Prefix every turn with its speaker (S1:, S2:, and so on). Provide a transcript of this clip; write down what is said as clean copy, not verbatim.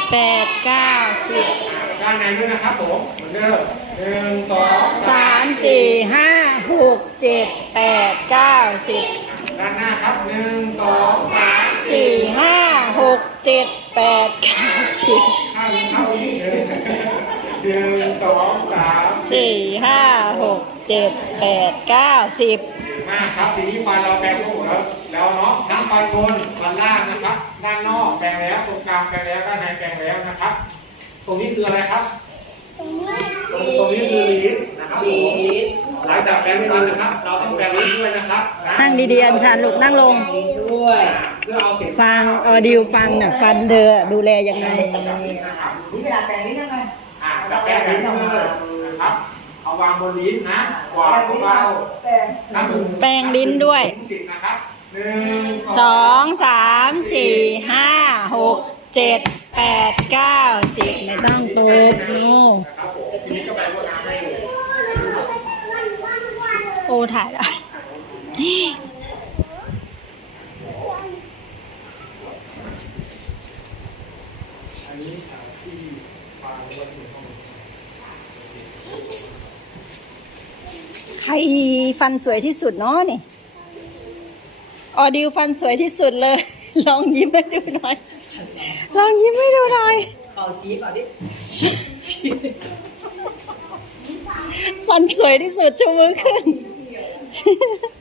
S1: แปดเก้าสิบ
S2: ด้านในด้วยนะครับผมเหมือนเดิม1 2
S1: สามสี่ห้าหกเจ็ดแปดเก้าสิบ
S2: ด้านหน้าครับ1 2 3
S1: สี่ห้าหกเจ็ดแปดเก้าสิบ
S2: เข้าที่1 2 3
S1: สี่ห้าหกเจ็ดแปดเก้าสิบ
S2: ครับทีนี้ฟันเราแปรงทั้งหมดแล้วเนาะทั้งฟันบนฟันล่างนะครับด้านนอกแปรงแล้วตรงกลางแปรงแล้วด้านในแปรงแล้วนะครับตรงนี้คืออะไรครับตรงนี้คือลิ้นนะครับหลังจากแปรงไม่ทันนะครับเราต้องแปรงลิ้นด้วยนะครับ
S1: นั่งดีๆอัญชันลูกนั่งลง
S2: ด้วยเพื่อเอา
S1: ฟังดิวฟังน่ะฟันเธอดูแลยังไง
S3: นี่เวลาแปรงลิ้นยังไง
S2: จะแปรงลิ้นนะครับเอาวางบนลิ้นนะกวาดเบา
S1: แปรงลิ้นด้วย
S2: นะครับ
S1: สองสามสี่ห้าหกเจ็ดแปดเก้าสิบไม่ต้องตูบโอ้ถ่ายแล้วใครฟันสวยที่สุดเนาะนี่ดิวฟันสวยที่สุดเลยลองยิ้มให้ดูหน่อยลองยิ้มให้ดูหน่อย
S3: เป่าสีเป่าดิ
S1: ฟันสวยที่สุดชูมือขึ้น